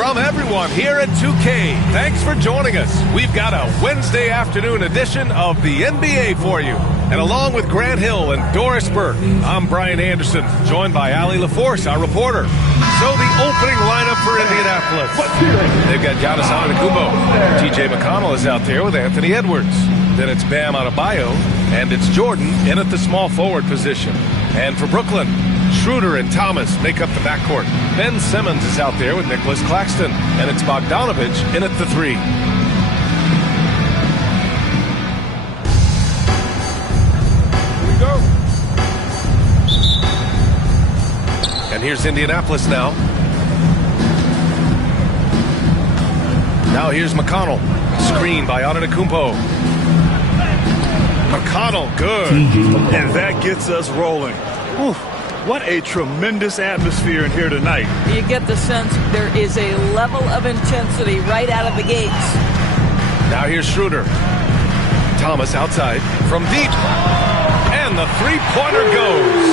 from everyone here at 2K. Thanks for joining us. We've got a Wednesday afternoon edition of the NBA for you. And along with Grant Hill and Doris Burke, I'm Brian Anderson, joined by Allie LaForce, our reporter. So the opening lineup for Indianapolis. They've got Giannis Antetokounmpo. TJ McConnell is out there with Anthony Edwards. Then it's Bam Adebayo, and it's Jordan in at the small forward position. And for Brooklyn, Schroeder and Thomas make up the backcourt. Ben Simmons is out there with Nicholas Claxton, and it's Bogdanovich in at the 3. Here we go. And here's Indianapolis now. Now here's McConnell. Screen by Antetokounmpo. McConnell, good. And that gets us rolling. Whew. What a tremendous atmosphere in here tonight. You get the sense there is a level of intensity right out of the gates. Now here's Schroeder. Thomas outside from deep. And the three-pointer goes.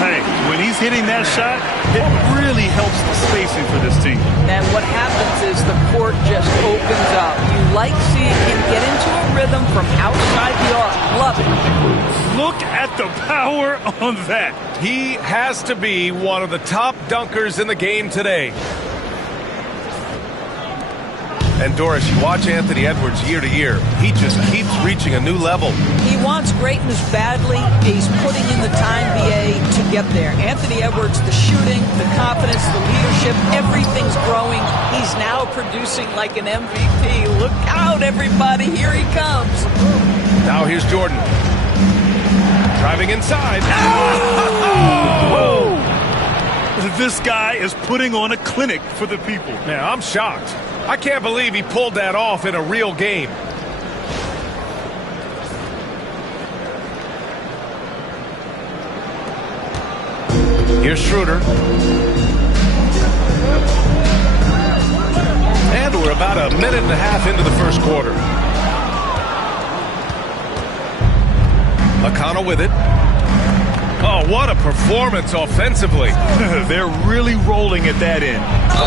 Hey, when he's hitting that shot, it really helps the spacing for this team. And what happens is the court just opens up. You like seeing him get into a rhythm from outside the arc. Love it. Look at the power on that. He has to be one of the top dunkers in the game today. And Doris, you watch Anthony Edwards year to year. He just keeps reaching a new level. He wants greatness badly. He's putting in the time, BA, to get there. Anthony Edwards, the shooting, the confidence, the leadership, everything's growing. He's now producing like an MVP. Look out, everybody. Here he comes. Now here's Jordan. Driving inside. Oh! This guy is putting on a clinic for the people. Man, I'm shocked. I can't believe he pulled that off in a real game. Here's Schroeder. And we're about a minute and a half into the first quarter. McConnell with it. Oh, what a performance offensively. They're really rolling at that end.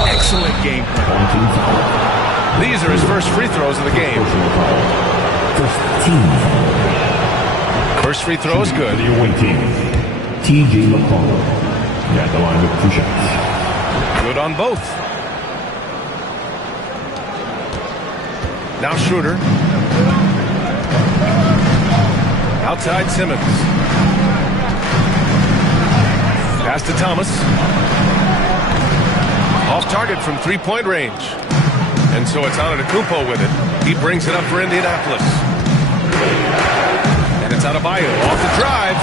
Excellent game plan. These are his first free throws of the game. First free throw is good. TJ McConnell at the line with push-ups. Good on both. Now Schroeder. Outside Simmons. Pass to Thomas. Off target from three-point range. And so it's Antetokounmpo with it. He brings it up for Indianapolis. And it's Adebayo off the drive.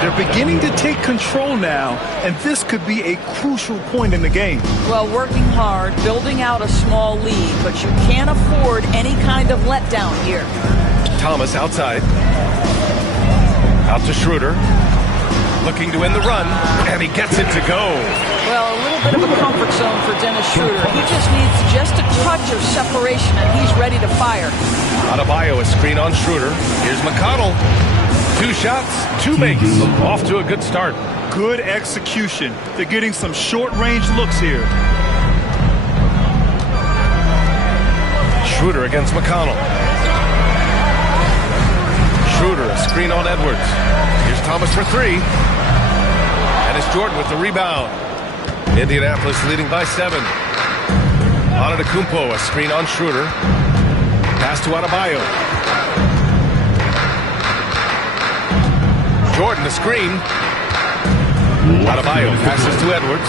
They're beginning to take control now, and this could be a crucial point in the game. Well, working hard, building out a small lead, but you can't afford any kind of letdown here. Thomas outside. Out to Schroeder. Looking to end the run, and he gets it to go. Well, a little bit of a comfort zone for Dennis Schroeder. He just needs just a touch of separation, and he's ready to fire. Adebayo, a screen on Schroeder. Here's McConnell. 2 shots, 2 makes. Off to a good start. Good execution. They're getting some short-range looks here. Schroeder against McConnell. Schroeder, a screen on Edwards. Here's Thomas for 3. And it's Jordan with the rebound. Indianapolis leading by 7. Antetokounmpo, a screen on Schroeder. Pass to Adebayo. Jordan, the screen. Adebayo passes to Edwards.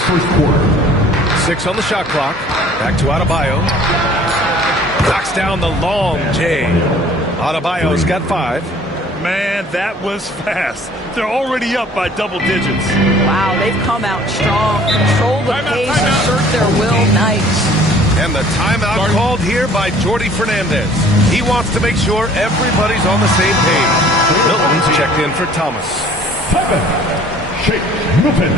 6 on the shot clock. Back to Adebayo. Knocks down the long J. Adebayo's got 5. Man, that was fast. They're already up by double digits. Wow, they've come out strong. Control the pace, assert their will. Nice. And the timeout called here by Jordi Fernandez. He wants to make sure everybody's on the same page. Milton's checked in for Thomas. Shake Milton.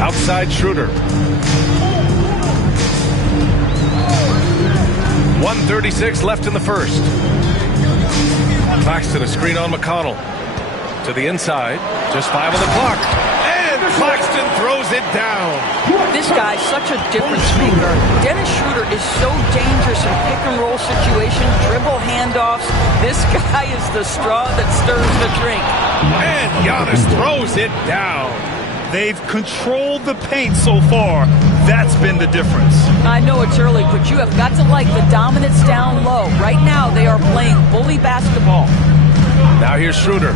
Outside Schroeder. 1:36 left in the first. Claxton, a screen on McConnell. To the inside. Just 5 on the clock. And Claxton throws it down. This guy's such a difference maker. Dennis Schroeder is so dangerous in pick-and-roll situations, dribble handoffs. This guy is the straw that stirs the drink. And Giannis throws it down. They've controlled the paint so far. That's been the difference. I know it's early, but you have got to like the dominance down low. Right now, they are playing bully basketball. Now here's Schroeder.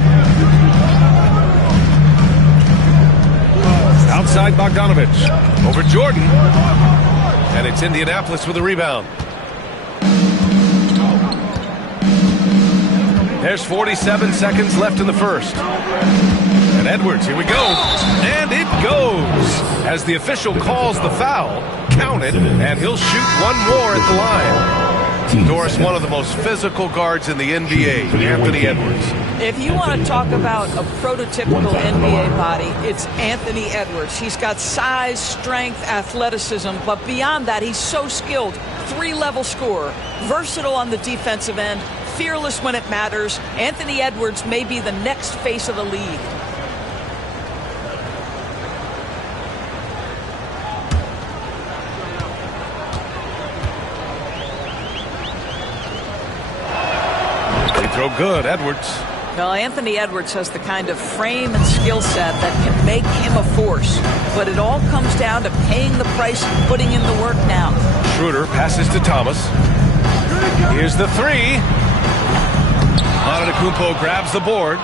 Outside Bogdanovich. Over Jordan. And it's Indianapolis with a rebound. There's 47 seconds left in the first. And Edwards, here we go. And it goes. As the official calls the foul, count it, and he'll shoot one more at the line. Doris, one of the most physical guards in the NBA, Anthony Edwards. If you want to talk about a prototypical NBA body, it's Anthony Edwards. He's got size, strength, athleticism, but beyond that, he's so skilled. 3-level scorer, versatile on the defensive end, fearless when it matters. Anthony Edwards may be the next face of the league. Throw good, Edwards. Well, Anthony Edwards has the kind of frame and skill set that can make him a force. But it all comes down to paying the price and putting in the work now. Schroeder passes to Thomas. Here's the three. Antetokounmpo grabs the board.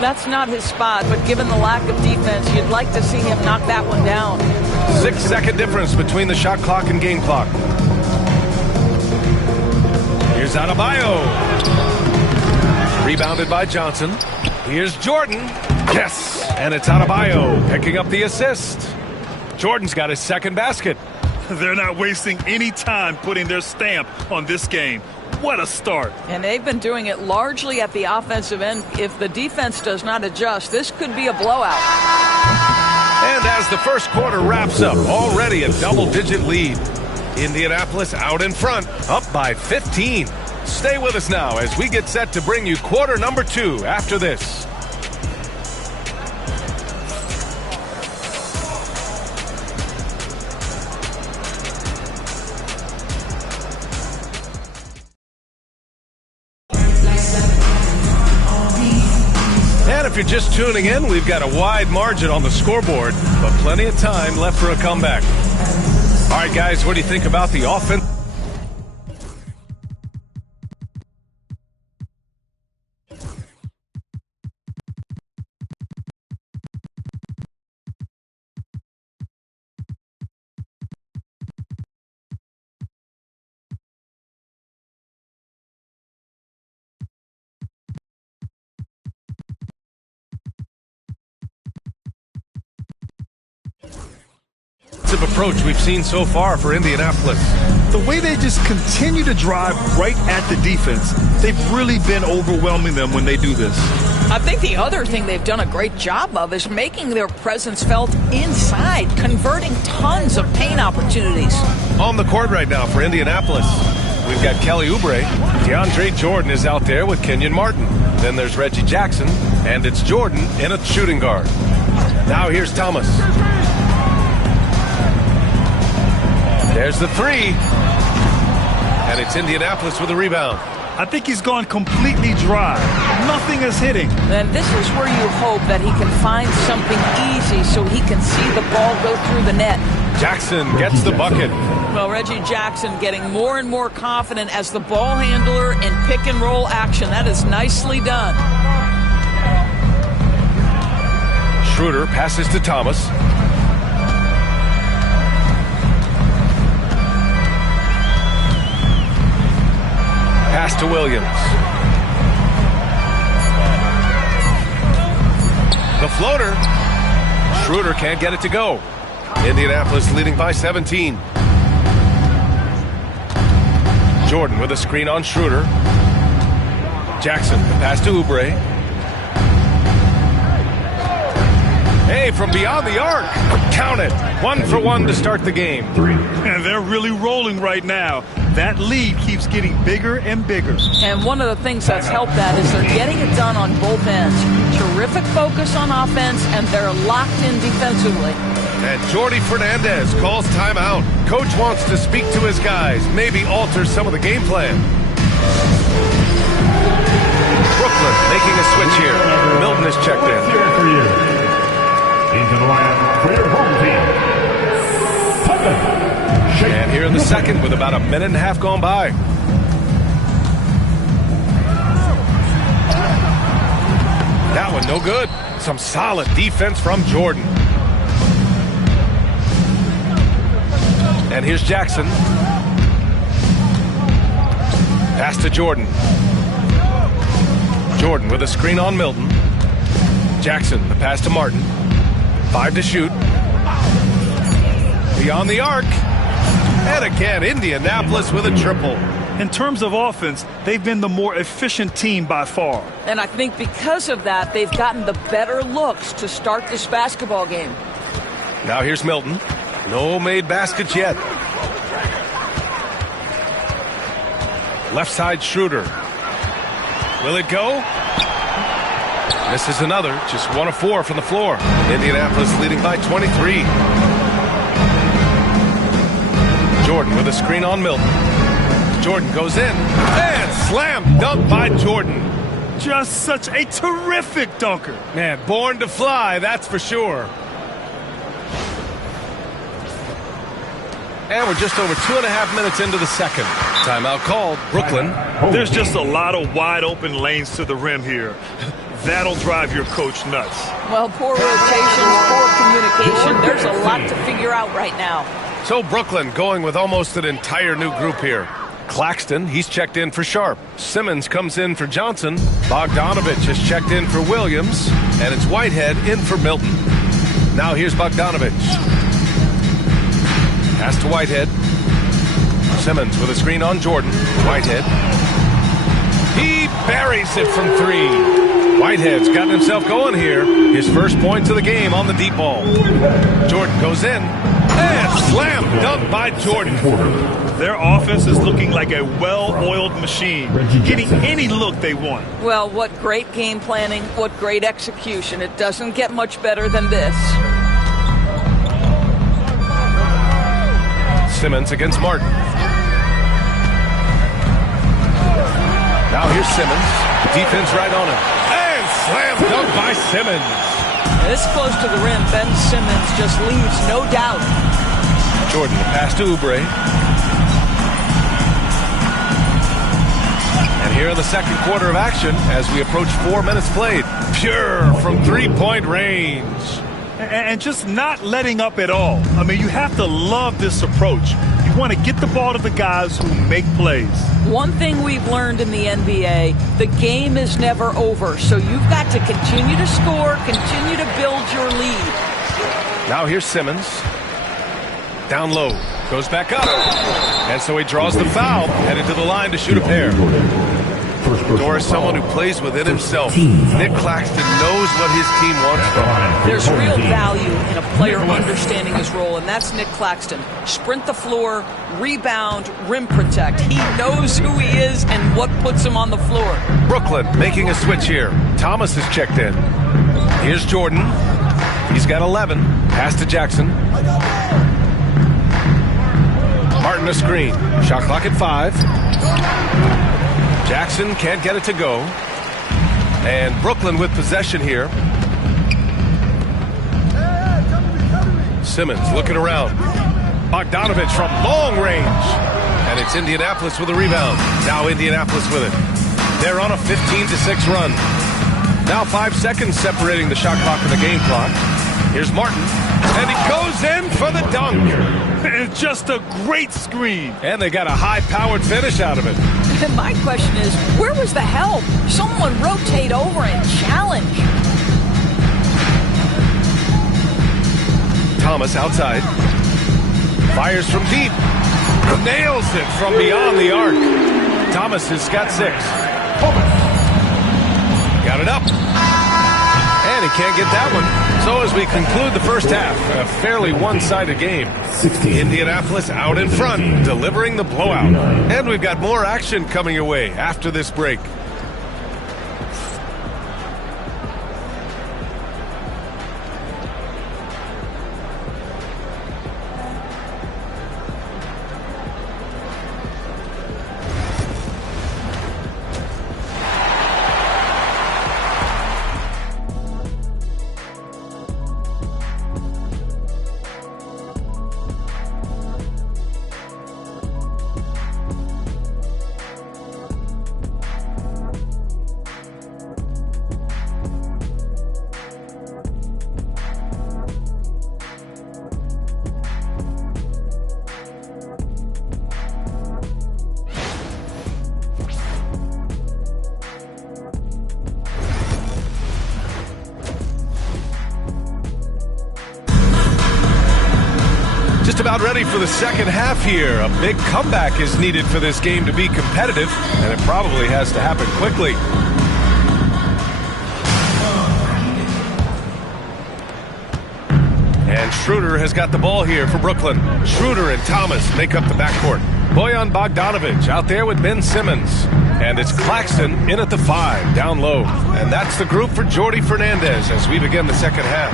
That's not his spot, but given the lack of defense, you'd like to see him knock that one down. 6-second difference between the shot clock and game clock. Here's Adebayo. Rebounded by Johnson. Here's Jordan. Yes! And it's Adebayo picking up the assist. Jordan's got his second basket. They're not wasting any time putting their stamp on this game. What a start. And they've been doing it largely at the offensive end. If the defense does not adjust, this could be a blowout. And as the first quarter wraps up, already a double-digit lead. Indianapolis out in front, up by 15. Stay with us now as we get set to bring you quarter number 2 after this. And if you're just tuning in, we've got a wide margin on the scoreboard, but plenty of time left for a comeback. All right, guys, what do you think about the offense? Approach we've seen so far for Indianapolis. The way they just continue to drive right at the defense, they've really been overwhelming them when they do this. I think the other thing they've done a great job of is making their presence felt inside, converting tons of paint opportunities. On the court right now for Indianapolis, we've got Kelly Oubre. DeAndre Jordan is out there with Kenyon Martin. Then there's Reggie Jackson, and it's Jordan in a shooting guard. Now here's Thomas. There's the three. And it's Indianapolis with a rebound. I think he's gone completely dry. Nothing is hitting. And this is where you hope that he can find something easy so he can see the ball go through the net. Jackson gets the bucket. Well, Reggie Jackson getting more and more confident as the ball handler in pick-and-roll action. That is nicely done. Schroeder passes to Thomas. Pass to Williams. The floater. Schroeder can't get it to go. Indianapolis leading by 17. Jordan with a screen on Schroeder. Jackson, the pass to Oubre. Hey, from beyond the arc. Count it. 1 for 1 to start the game. And they're really rolling right now. That lead keeps getting bigger and bigger. And one of the things that's helped that is they're getting it done on both ends. Terrific focus on offense, and they're locked in defensively. And Jordi Fernandez calls timeout. Coach wants to speak to his guys, maybe alter some of the game plan. Brooklyn making a switch here. Milton is checked in. For you. Into the lineup for your home team. And here in the second with about a minute and a half gone by. That one no good. Some solid defense from Jordan. And here's Jackson. Pass to Jordan. Jordan with a screen on Milton. Jackson, the pass to Martin. 5 to shoot. Beyond the arc. And again, Indianapolis with a triple. In terms of offense, they've been the more efficient team by far. And I think because of that, they've gotten the better looks to start this basketball game. Now here's Milton. No made baskets yet. Left side Schroeder. Will it go? This is another. Just 1 of 4 from the floor. Indianapolis leading by 23. Jordan with a screen on Milton. Jordan goes in. And slam dunk by Jordan. Just such a terrific dunker. Man, born to fly, that's for sure. And we're just over 2.5 minutes into the second. Timeout called. Brooklyn. There's just a lot of wide open lanes to the rim here. That'll drive your coach nuts. Well, poor rotations, poor communication. There's a lot to figure out right now. So Brooklyn going with almost an entire new group here. Claxton, he's checked in for Sharp. Simmons comes in for Johnson. Bogdanovich has checked in for Williams. And it's Whitehead in for Milton. Now here's Bogdanovich. Pass to Whitehead. Simmons with a screen on Jordan. Whitehead. He buries it from 3. Whitehead's gotten himself going here. His first points of the game on the deep ball. Jordan goes in. And slam dunk by Jordan. Their offense is looking like a well-oiled machine, getting any look they want. Well, what great game planning, what great execution. It doesn't get much better than this. Simmons against Martin. Now here's Simmons. Defense right on him. And slam dunk by Simmons. This close to the rim, Ben Simmons just leaves no doubt. Jordan, the pass to Oubre. And here in the second quarter of action, as we approach 4 minutes played. Pure from 3-point range. And just not letting up at all. I mean, you have to love this approach. You want to get the ball to the guys who make plays. One thing we've learned in the NBA, the game is never over. So you've got to continue to score, continue to build your lead. Now here's Simmons. Down low. Goes back up. And so he draws the foul. Headed to the line to shoot a pair. Doris, someone who plays within himself. Nick Claxton knows what his team wants from him. There's real value in a player understanding his role, and that's Nick Claxton. Sprint the floor, rebound, rim protect. He knows who he is and what puts him on the floor. Brooklyn making a switch here. Thomas is checked in. Here's Jordan. He's got 11. Pass to Jackson. Martin a screen. Shot clock at 5. Jackson can't get it to go. And Brooklyn with possession here. Simmons looking around. Bogdanovich from long range. And it's Indianapolis with a rebound. Now Indianapolis with it. They're on a 15-6 run. Now 5 seconds separating the shot clock and the game clock. Here's Martin. And he goes in for the dunk. It's just a great screen. And they got a high-powered finish out of it. And my question is, where was the help? Someone rotate over and challenge. Thomas outside. Fires from deep. Nails it from beyond the arc. Thomas has got 6. Got it up. And he can't get that one. So as we conclude the first half, a fairly one-sided game. 16. Indianapolis out in front, delivering the blowout. And we've got more action coming your way after this break. Just about ready for the second half here. A big comeback is needed for this game to be competitive, and it probably has to happen quickly. And Schroeder has got the ball here for Brooklyn. Schroeder and Thomas make up the backcourt. Bojan Bogdanovic out there with Ben Simmons. And it's Claxton in at the 5, down low. And that's the group for Jordi Fernandez as we begin the second half.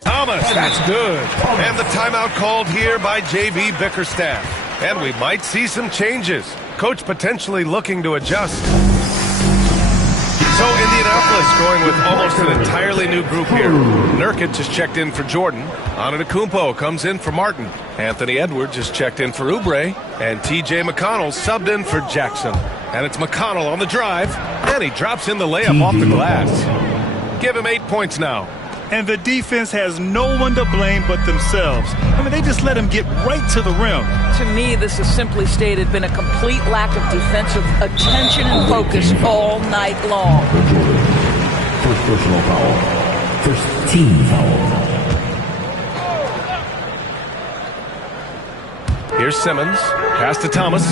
Thomas, that's good. And the timeout called here by J.B. Bickerstaff. And we might see some changes. Coach potentially looking to adjust. So Indianapolis going with almost an entirely new group here. Nurkic has checked in for Jordan. Antetokounmpo comes in for Martin. Anthony Edwards has checked in for Oubre. And T.J. McConnell subbed in for Jackson. And it's McConnell on the drive. And he drops in the layup off the glass. Give him 8 points now. And the defense has no one to blame but themselves. I mean, they just let him get right to the rim. To me, this has simply stated been a complete lack of defensive attention and focus all night long. First personal foul. First team foul. Here's Simmons. Pass to Thomas.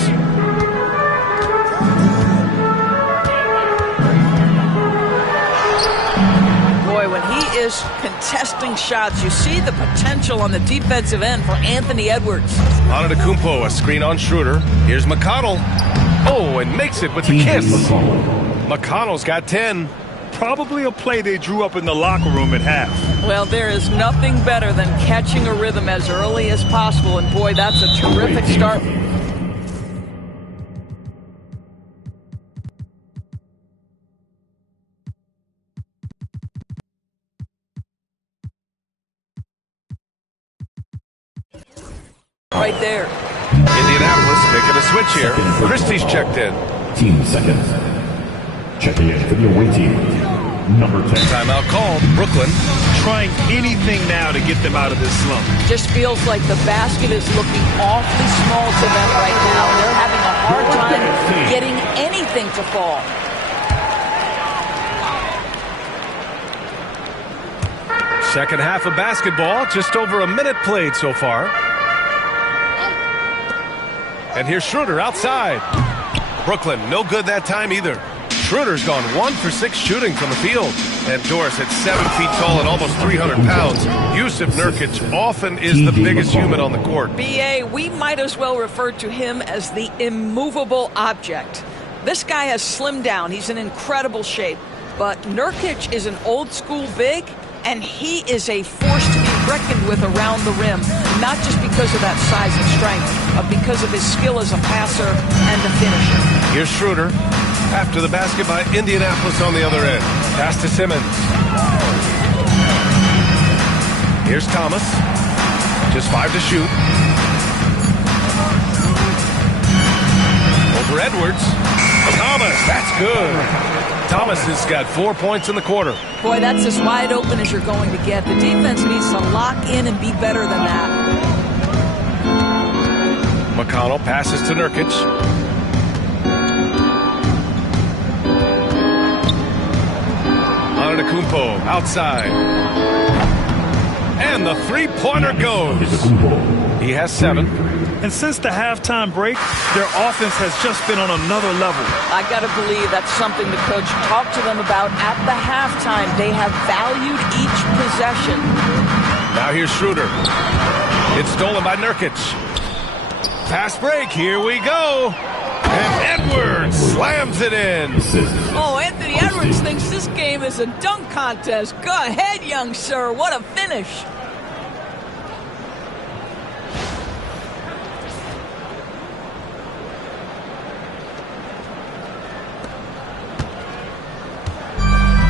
Boy, when he is contesting shots, you see the potential on the defensive end for Anthony Edwards. Antetokounmpo, a screen on Schroeder. Here's McConnell. Oh, and makes it with the kiss. McConnell's got 10. Probably a play they drew up in the locker room at half. Well, there is nothing better than catching a rhythm as early as possible, and boy, that's a terrific start. Right there. Indianapolis making a switch here. Christie's checked in. Team seconds. Checking in for the away team. Number 10. Timeout called. Brooklyn. Trying anything now to get them out of this slump. Just feels like the basket is looking awfully small to them right now. They're having a hard time getting anything to fall. Second half of basketball. Just over a minute played so far. And here's Schroeder outside. Brooklyn, no good that time either. Schroeder's gone 1 for 6 shooting from the field. And Doris at 7 feet tall and almost 300 pounds. Yusuf Nurkic often is the biggest human on the court. B.A., we might as well refer to him as the immovable object. This guy has slimmed down. He's in incredible shape. But Nurkic is an old-school big, and he is a force to be reckoned with around the rim, not just because of that size and strength, but because of his skill as a passer and a finisher. Here's Schroeder. After the basket by Indianapolis on the other end. Pass to Simmons. Here's Thomas. Just 5 to shoot. Over Edwards. Thomas, that's good. Thomas has got 4 points in the quarter. Boy, that's as wide open as you're going to get. The defense needs to lock in and be better than that. McConnell passes to Nurkic. Antetokounmpo outside. And the three-pointer goes. He has 7. And since the halftime break, their offense has just been on another level. I got to believe that's something the coach talked to them about at the halftime. They have valued each possession. Now here's Schroeder. It's stolen by Nurkic. Fast break. Here we go. And Edwards slams it in. Oh, Anthony Edwards thinks this game is a dunk contest. Go ahead, young sir. What a finish.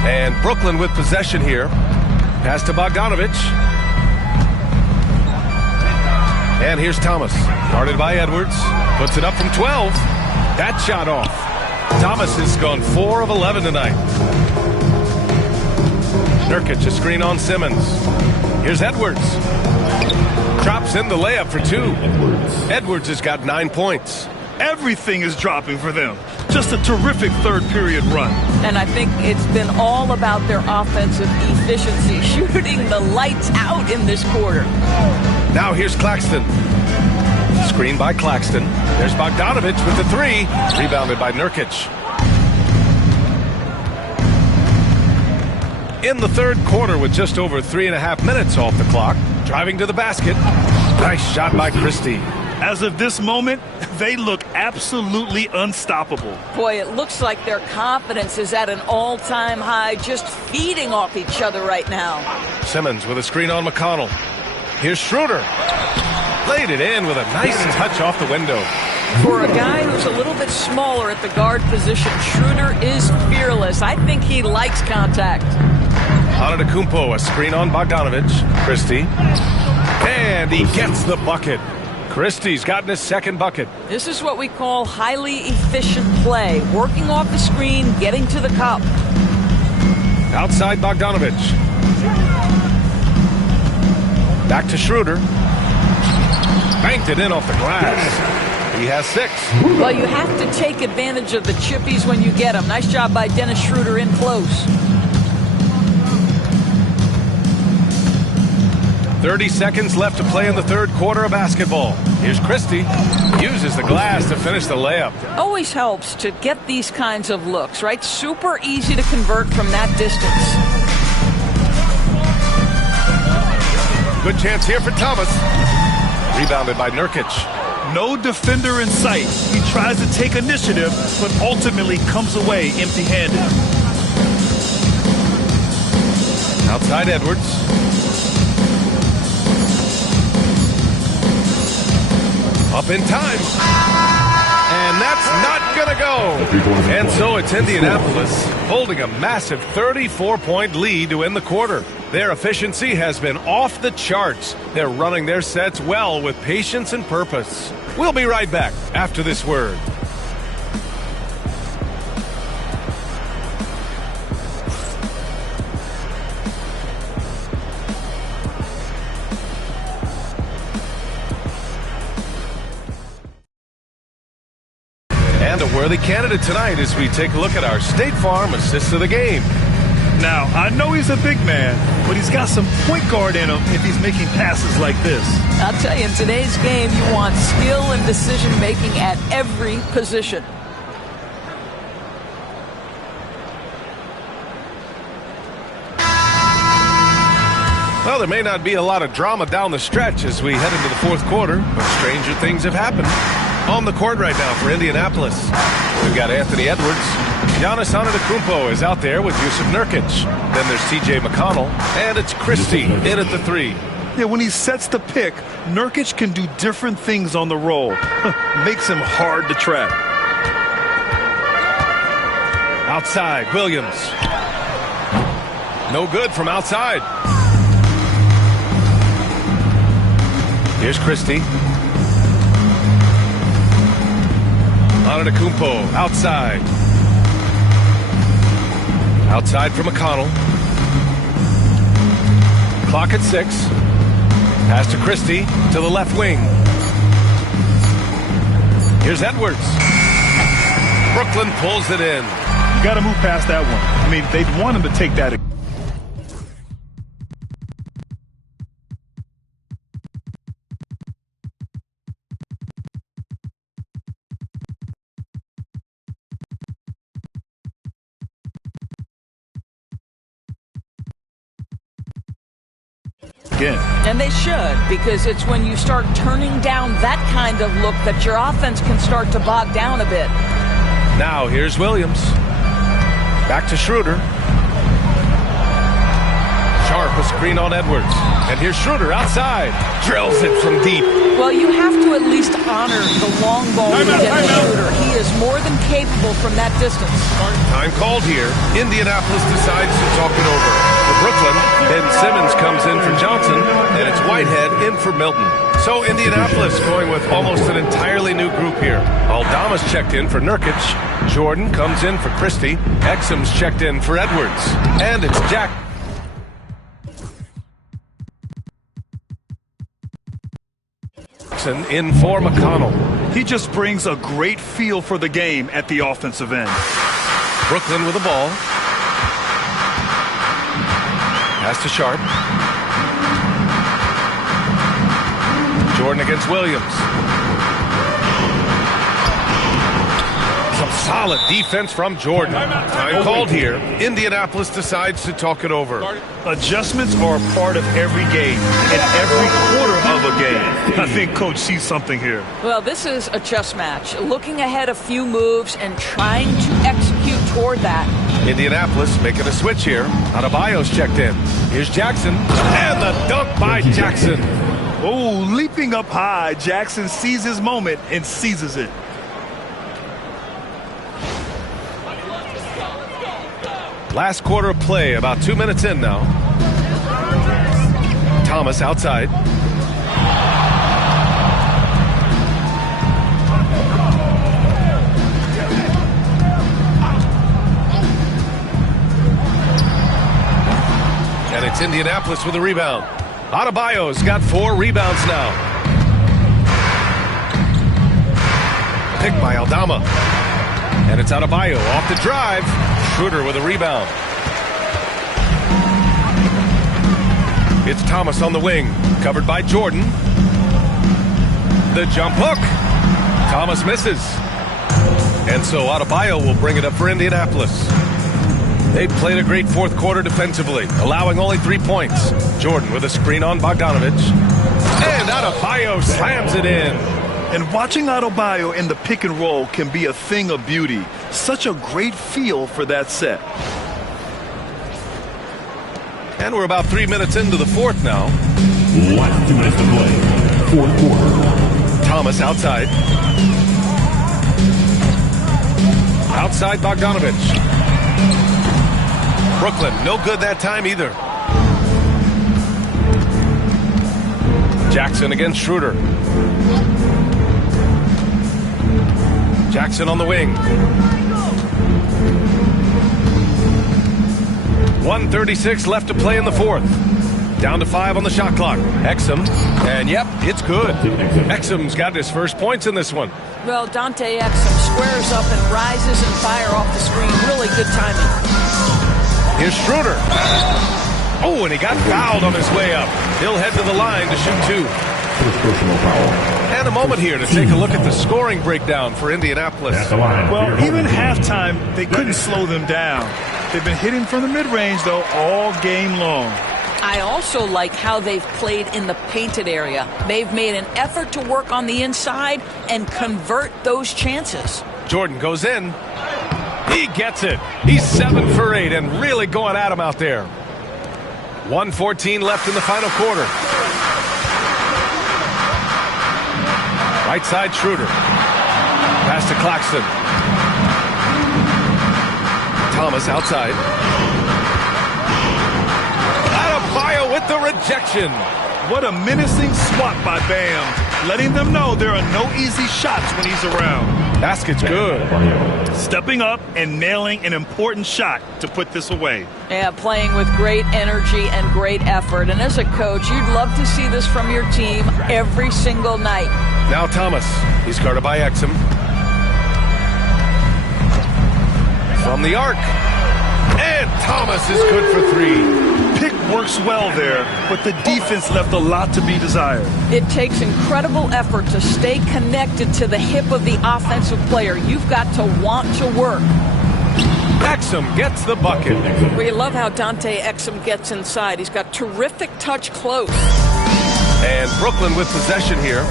And Brooklyn with possession here. Pass to Bogdanovic. And here's Thomas. Guarded by Edwards. Puts it up from 12. That shot off. Thomas has gone 4 of 11 tonight. Nurkic, a screen on Simmons. Here's Edwards. Drops in the layup for 2. Edwards has got 9 points. Everything is dropping for them. Just a terrific third-period run. And I think it's been all about their offensive efficiency, shooting the lights out in this quarter. Now here's Claxton. Screen by Claxton. There's Bogdanovic with the 3. Rebounded by Nurkic. In the third quarter with just over 3.5 minutes off the clock. Driving to the basket. Nice shot by Christie. As of this moment, they look absolutely unstoppable. Boy, it looks like their confidence is at an all-time high, just feeding off each other right now. Simmons with a screen on McConnell. Here's Schroeder. Laid it in with a nice touch off the window. For a guy who's a little bit smaller at the guard position, Schroeder is fearless. I think he likes contact. Antetokounmpo, a screen on Bogdanovic. Christie. And he gets the bucket. Christie's gotten his second bucket. This is what we call highly efficient play. Working off the screen, getting to the cup. Outside Bogdanovic. Back to Schroeder. Banked it in off the glass. He has 6. Well, you have to take advantage of the chippies when you get them. Nice job by Dennis Schroeder in close. 30 seconds left to play in the third quarter of basketball. Here's Christie. Uses the glass to finish the layup. Always helps to get these kinds of looks, right? Super easy to convert from that distance. Good chance here for Thomas. Rebounded by Nurkic. No defender in sight. He tries to take initiative, but ultimately comes away empty-handed. Outside Edwards. Up in time. And that's not going to go. And so it's Indianapolis holding a massive 34-point lead to end the quarter. Their efficiency has been off the charts. They're running their sets well with patience and purpose. We'll be right back after this word. And a worthy candidate tonight as we take a look at our State Farm assist of the game. Now, I know he's a big man, but he's got some point guard in him if he's making passes like this. I'll tell you, in today's game, you want skill and decision-making at every position. Well, there may not be a lot of drama down the stretch as we head into the fourth quarter, but stranger things have happened. On the court right now for Indianapolis, we've got Anthony Edwards. Giannis Antetokounmpo is out there with Yusuf Nurkic. Then there's T.J. McConnell, and it's Christie in at the 3. Yeah, when he sets the pick, Nurkic can do different things on the roll. Makes him hard to trap. Outside, Williams. No good from outside. Here's Christie. Antetokounmpo outside. Outside for McConnell. Clock at 6. Pass to Christie to the left wing. Here's Edwards. Brooklyn pulls it in. You got to move past that one. I mean, they'd want him to take that. again. And they should, because it's when you start turning down that kind of look that your offense can start to bog down a bit. Now here's Williams. Back to Schroeder. Sharp a screen on Edwards. And here's Schroeder outside. Drills it from deep. Well, you have to at least honor the long ball to Dennis Schroeder. He is more than capable from that distance. Time called here. Indianapolis decides to talk it over. For Brooklyn, Ben Simmons comes in for Johnson, and it's Whitehead in for Milton. So Indianapolis going with almost an entirely new group here. Aldama's checked in for Nurkic. Jordan comes in for Christie. Exum's checked in for Edwards. And it's Jackson in for McConnell. He just brings a great feel for the game at the offensive end. Brooklyn with the ball. Pass to Sharp. Jordan against Williams. Some solid defense from Jordan. Time called here. Indianapolis decides to talk it over. Adjustments are a part of every game and every quarter of a game. I think Coach sees something here. Well, this is a chess match. Looking ahead a few moves and trying to execute toward that. Indianapolis making a switch here. Adebayo's checked in. Here's Jackson. And the dunk by Jackson. Oh, leaping up high. Jackson sees his moment and seizes it. Last quarter of play, about 2 minutes in now. Thomas outside. And it's Indianapolis with a rebound. Adebayo's got 4 rebounds now. Picked by Aldama. And it's Adebayo off the drive. Schroeder with a rebound. It's Thomas on the wing, covered by Jordan. The jump hook. Thomas misses. And so Adebayo will bring it up for Indianapolis. They played a great fourth quarter defensively, allowing only 3 points. Jordan with a screen on Bogdanovich. And Adebayo slams it in. And watching Adebayo in the pick and roll can be a thing of beauty. Such a great feel for that set. And we're about 3 minutes into the fourth now. Last 2 minutes to play. Fourth quarter. Thomas outside. Outside Bogdanovich. Brooklyn, no good that time either. Jackson against Schroeder. Jackson on the wing. 1:36 left to play in the fourth. Down to 5 on the shot clock. Exum, and yep, it's good. Exum's got his first points in this one. Well, Dante Exum squares up and rises and fire off the screen. Really good timing. Here's Schroeder. Oh, and he got fouled on his way up. He'll head to the line to shoot 2. First personal foul. And a moment here to take a look at the scoring breakdown for Indianapolis. At the line. Well, even halftime, they couldn't slow them down. They've been hitting from the mid-range, though, all game long. I also like how they've played in the painted area. They've made an effort to work on the inside and convert those chances. Jordan goes in. He gets it. He's 7 for 8 and really going at him out there. 1:14 left in the final quarter. Right side Schroeder. Pass to Claxton. Thomas outside. Adebayo with the rejection. What a menacing swat by Bam, letting them know there are no easy shots when he's around. Basket's good. Stepping up and nailing an important shot to put this away. Yeah, playing with great energy and great effort. And as a coach, you'd love to see this from your team every single night. Now Thomas. He's guarded by Exum. From the arc. And Thomas is good for 3. Pick works well there, but the defense left a lot to be desired. It takes incredible effort to stay connected to the hip of the offensive player. You've got to want to work. Exum gets the bucket. We love how Dante Exum gets inside. He's got terrific touch close. And Brooklyn with possession here.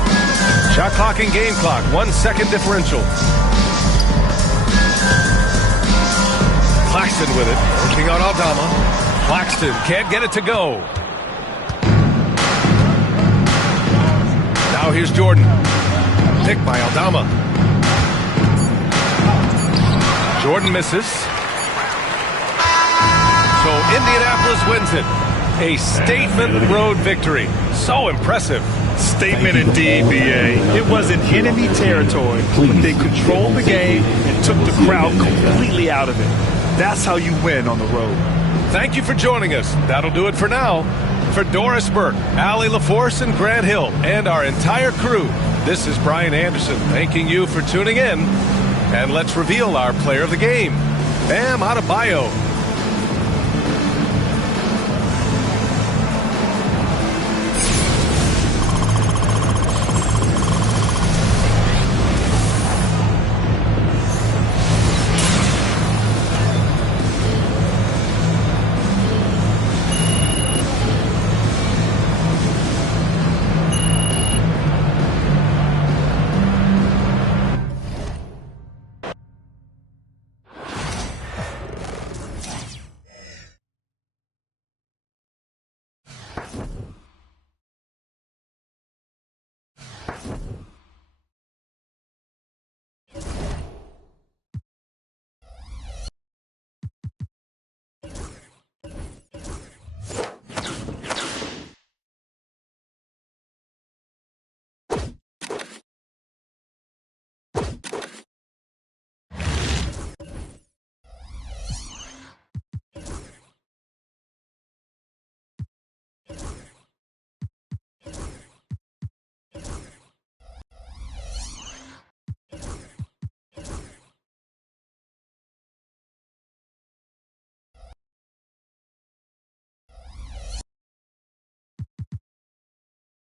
Shot clock and game clock, 1 second differential. Claxton with it, working on Aldama. Claxton can't get it to go. Now here's Jordan. Picked by Aldama. Jordan misses. So Indianapolis wins it. A statement road victory. So impressive. Statement indeed, BA. It was in enemy territory, but they controlled the game and took the crowd completely out of it. That's how you win on the road. Thank you for joining us. That'll do it for now. For Doris Burke, Allie LaForce, and Grant Hill, and our entire crew, this is Brian Anderson thanking you for tuning in. And let's reveal our player of the game. Bam Adebayo